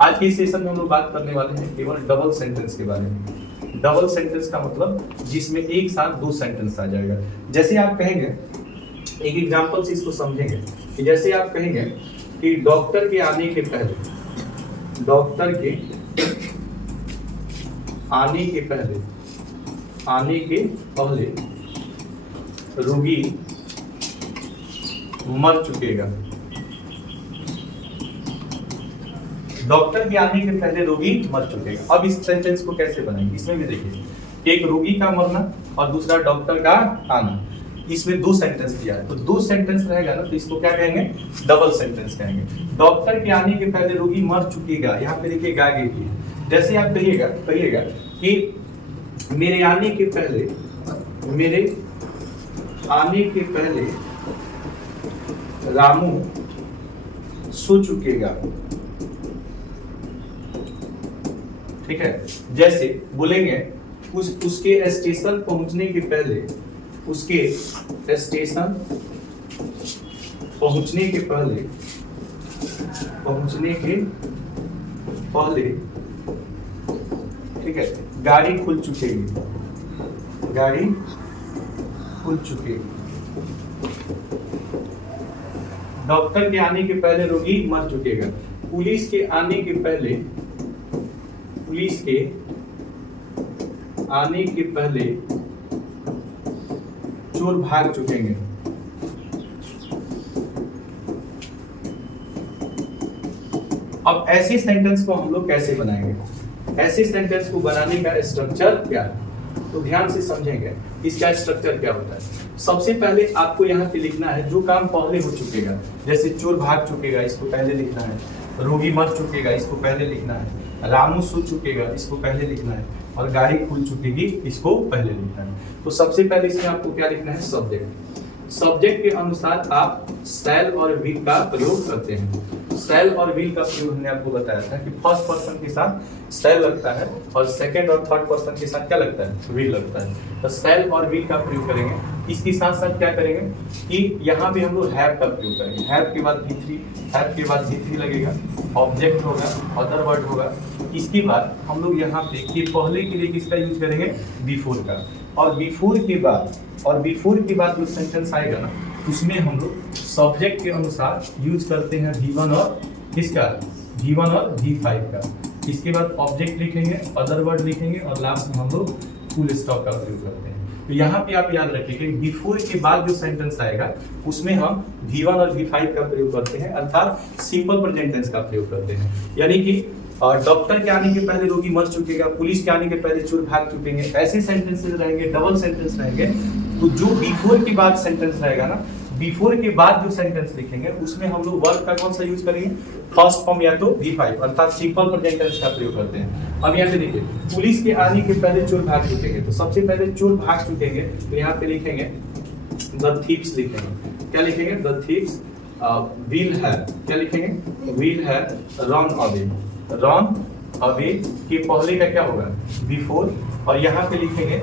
आज के सेशन में हम लोग बात करने वाले हैं केवल डबल सेंटेंस के बारे में। डबल सेंटेंस का मतलब जिसमें एक साथ दो सेंटेंस आ जाएगा। जैसे आप कहेंगे, एक एग्जांपल से इसको समझेंगे कि जैसे आप कहेंगे कि डॉक्टर के आने के पहले, डॉक्टर के आने के पहले, आने के पहले रोगी मर चुकेगा। डॉक्टर के आने के पहले रोगी मर चुकेगा। अब इस सेंटेंस को कैसे बनाएंगे? इसमें भी देखिए, एक रोगी का मरना और दूसरा डॉक्टर का आना, इसमें दो सेंटेंस दिया है, तो दो सेंटेंस रहेगा ना, तो इसको क्या कहेंगे? डबल सेंटेंस कहेंगे। डॉक्टर के आने के पहले रोगी मर चुकेगा, यहाँ पे देखिए गागे की। जैसे आप कहिएगा कि मेरे आने के पहले, मेरे आने के पहले रामू सो चुकेगा। ठीक है, जैसे बोलेंगे उसके स्टेशन पहुंचने के पहले, उसके स्टेशन पहुंचने के पहले, ठीक है, गाड़ी खुल चुकेगी, गाड़ी खुल चुकेगी। डॉक्टर के आने के पहले रोगी मर चुकेगा। पुलिस के आने के पहले, पुलिस के आने के पहले चोर भाग चुकेंगे। अब ऐसे सेंटेंस को हम लोग कैसे बनाएंगे? ऐसे सेंटेंस को बनाने का स्ट्रक्चर क्या है, तो ध्यान से समझेंगे इसका स्ट्रक्चर क्या होता है। सबसे पहले आपको यहाँ पे लिखना है जो काम पहले हो चुकेगा। जैसे चोर भाग चुकेगा, इसको पहले लिखना है। रोगी मर चुकेगा, इसको पहले लिखना है। रामू सो चुकेगा, इसको पहले लिखना है। और गाड़ी खुल चुकेगी, इसको पहले लिखना है। तो सबसे पहले इसमें आपको क्या लिखना है? सब्जेक्ट। सब्जेक्ट के अनुसार आप शैल और विल का प्रयोग करते हैं। शैल और विल का प्रयोग हमने आपको बताया था कि फर्स्ट पर्सन के साथ शैल लगता है और सेकंड और थर्ड पर्सन के साथ क्या लगता है? विल लगता है। तो शैल और विल का प्रयोग करेंगे। इसके साथ साथ क्या करेंगे कि यहाँ पे हम लोग हैव का प्रयोग करेंगे। हैव के बाद V3 लगेगा, ऑब्जेक्ट होगा, अदर वर्ड होगा। इसके बाद हम लोग यहाँ पे कि पहले के लिए किसका यूज करेंगे? बिफोर का। और बिफोर के बाद जो सेंटेंस आएगा ना, उसमें हम लोग सब्जेक्ट के अनुसार यूज करते हैं V1 और किसका? V1 और V5 का। इसके बाद ऑब्जेक्ट लिखेंगे, अदर वर्ड लिखेंगे और लास्ट में हम लोग फुल स्टॉप का प्रयोग करते हैं। तो यहाँ पे आप याद रखिए कि बिफोर के बाद जो सेंटेंस आएगा उसमें हम V1 और V5 का प्रयोग करते हैं, अर्थात सिंपल प्रेजेंट टेंस का प्रयोग करते हैं। यानी कि डॉक्टर के आने के पहले रोगी मर चुकेगा, पुलिस के आने के पहले चोर भाग चुकेंगे। ऐसे सेंटेंसेस रहेंगे, डबल सेंटेंस रहेंगे। तो जो बिफोर के बाद सेंटेंस रहेगा ना, बिफोर के बाद जो सेंटेंस लिखेंगे उसमें हम लोग वर्ब का कौन सा यूज करेंगे? फर्स्ट फॉर्म या तो V5, अर्थात सिंपल प्रेजेंट टेंस का प्रयोग करते हैं। अब यहाँ पे देखिए, पुलिस के आने के पहले चोर भाग चुकेंगे, तो सबसे पहले चोर भाग चुकेंगे, तो यहाँ पे लिखेंगे द थीव्स लिखेंगे। क्या लिखेंगे? द थीव्स विल हैव, क्या लिखेंगे? Will have run away. Run away के पहले का क्या होगा? बिफोर। और यहाँ पे लिखेंगे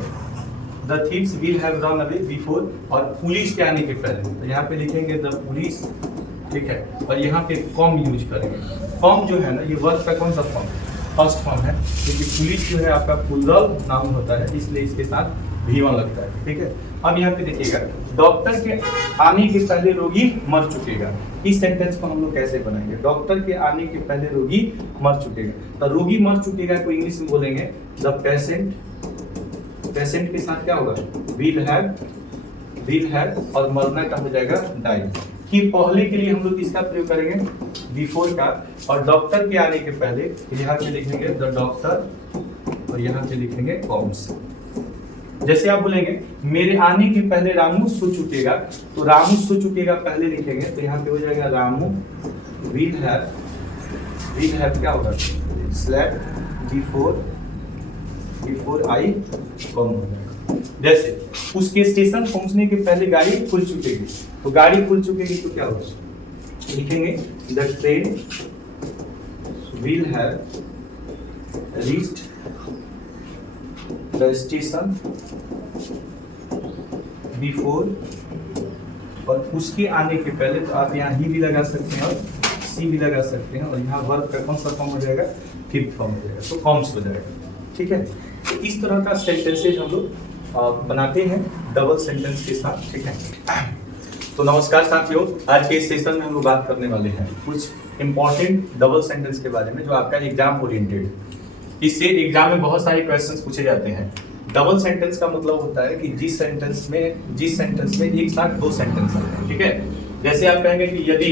the thieves will have run away before, और पुलिस के आने के पहले, तो यहाँ पे लिखेंगे द पुलिस। ठीक है, और यहाँ पे कॉम यूज करेंगे। कॉम जो है ना, ये वर्ब का कौन सा फॉर्म? फर्स्ट फॉर्म है, क्योंकि पुलिस जो है आपका प्लूरल नाउन होता है, इसलिए इसके साथ V1 लगता है। ठीक है, अब यहाँ पे देखिएगा, डॉक्टर के आने के पहले रोगी मर चुकेगा। इस सेंटेंस को हम लोग कैसे बनाएंगे? डॉक्टर के आने के पहले रोगी मर चुकेगा, तो रोगी मर चुकेगा को इंग्लिश में बोलेंगे द पेशेंट। पेशेंट के साथ क्या होगा? विल हैव, और मरना का हो जाएगा डाई। कि पहले के लिए हम लोग इसका प्रयोग करेंगे बिफोर का, और डॉक्टर के आने के पहले यहाँ पे लिखेंगे द डॉक्टर, और यहाँ पे लिखेंगे कॉम्स। जैसे आप बोलेंगे मेरे आने के पहले रामू सो चुकेगा, तो रामू सो चुकेगा पहले लिखेंगे, तो यहाँ पे हो जाएगा रामू विल हैव क्या होगा? स्लेप्ट बिफोर आई कम हो जाएगा। जैसे उसके स्टेशन पहुंचने के पहले गाड़ी खुल चुकेगी, तो गाड़ी खुल चुकेगी तो क्या होगा? लिखेंगे the train will have reached the station before, और उसके आने के पहले, तो आप यहाँ ही भी लगा सकते हैं और सी भी लगा सकते हैं, और यहाँ वर्ब का कौन सा फॉर्म हो जाएगा, फिफ्थ फॉर्म हो जाएगा, तो कॉम्स हो जाएगा। ठीक है, तो इस तरह का सेंटेंसेज हम लोग बनाते हैं डबल सेंटेंस के साथ। ठीक है, तो नमस्कार साथियों, आज के इस सेशन में हम लोग बात करने वाले हैं कुछ इंपॉर्टेंट डबल सेंटेंस के बारे में जो आपका एग्जाम ओरिएंटेड। इससे एग्जाम में बहुत सारे क्वेश्चंस पूछे जाते हैं। डबल सेंटेंस का मतलब होता है कि जिस सेंटेंस में एक साथ दो सेंटेंस आते हैं। ठीक है, जैसे आप कहेंगे कि यदि,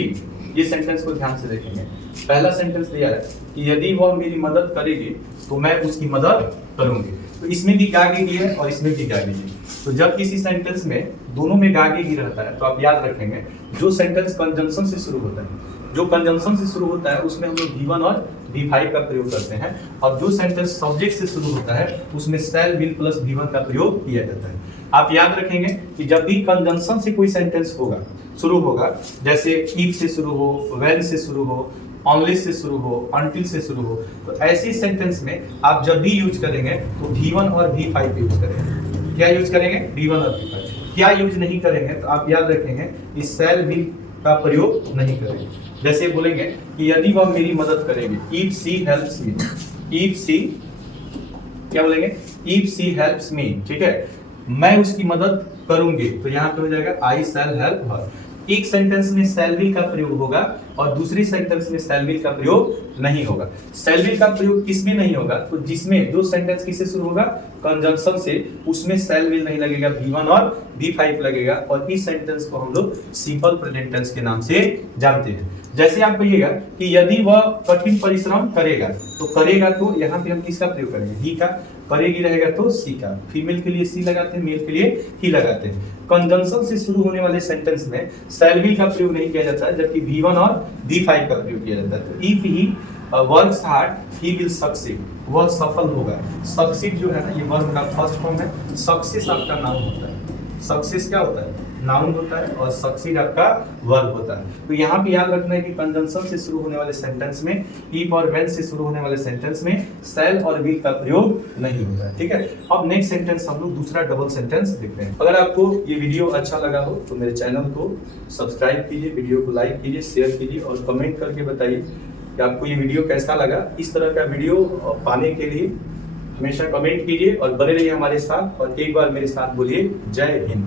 ये सेंटेंस को ध्यान से देखेंगे, पहला सेंटेंस दिया है कि यदि वह मेरी मदद करेगी तो मैं उसकी मदद करूंगी, तो इसमें भी गागेगी है और इसमें भी गागेगी। तो जब किसी सेंटेंस में दोनों में गागेगी रहता है तो आप याद रखेंगे जो सेंटेंस कंजंक्शन से शुरू होता है, जो कंजंक्शन से शुरू होता है उसमें हम लोग V1 और V5 का प्रयोग करते हैं, और जो सेंटेंस सब्जेक्ट से शुरू होता है उसमें शैल विल प्लस V1 का प्रयोग किया जाता है। आप याद रखेंगे कि जब भी कंजंक्शन से कोई सेंटेंस शुरू होगा, जैसे इफ से शुरू हो, व्हेन से शुरू हो, अनलेस से शुरू हो, अनटिल से शुरू हो, तो ऐसे सेंटेंस में आप जब भी यूज करेंगे तो V1 और V5 यूज करेंगे। क्या यूज करेंगे, V1 और V5। क्या यूज नहीं करेंगे तो आप याद रखेंगे इस शैल विल का प्रयोग नहीं करेंगे। जैसे बोलेंगे कि यदि वह मेरी मदद करेगी, if she helps me, if she, क्या बोलेंगे, इफ सी हेल्प्स मी। ठीक है, मैं उसकी मदद करूंगी, तो यहाँ पे हो जाएगा आई शैल हेल्प हर। एक सेंटेंस में शैल विल का प्रयोग होगा और दूसरी सेंटेंस में शैल विल का प्रयोग नहीं होगा। शैल विल का प्रयोग किसमें नहीं होगा, तो जिसमें जो सेंटेंस किससे शुरू होगा, कंजंक्शन से, उसमें शैल विल नहीं लगेगा, V1 और V5 लगेगा, और इस सेंटेंस को हम लोग सिंपल प्रेजेंट टेंस के नाम से जानते हैं। जैसे आप कहिएगा कि यदि वह कठिन परिश्रम करेगा, तो करेगा तो यहाँ पे हम किसका प्रयोग करेंगे, ही का, करेगी रहेगा तो सी का, फीमेल के लिए सी लगाते हैं, मेल के लिए ही लगाते हैं। कंजंक्शन से शुरू होने वाले सेंटेंस में शैल विल का प्रयोग नहीं किया जाता है, जबकि V1 और V5 का प्रयोग किया जाता है। तो if he works hard he will succeed, वह सफल होगा। सक्सीड जो है ना, ये वर्ब का फर्स्ट फॉर्म है। सक्सेस आपका नाउन होता है, सक्सेस क्या होता है, नाउन होता है, और सक्सीड आपका वर्ब होता है। तो यहाँ पे याद रखना है कि कंजंक्शन से शुरू होने वाले सेंटेंस में, इफ और व्हेन से शुरू होने वाले सेंटेंस में शैल और विल का प्रयोग नहीं होता है। ठीक है, अब नेक्स्ट सेंटेंस हम लोग दूसरा डबल सेंटेंस देखते हैं। अगर आपको ये वीडियो अच्छा लगा हो तो मेरे चैनल को सब्सक्राइब कीजिए, वीडियो को लाइक कीजिए, शेयर कीजिए, और कमेंट करके बताइए कि आपको ये वीडियो कैसा लगा। इस तरह का वीडियो पाने के लिए हमेशा कमेंट कीजिए और बने रहिए हमारे साथ, और एक बार मेरे साथ बोलिए जय हिंद।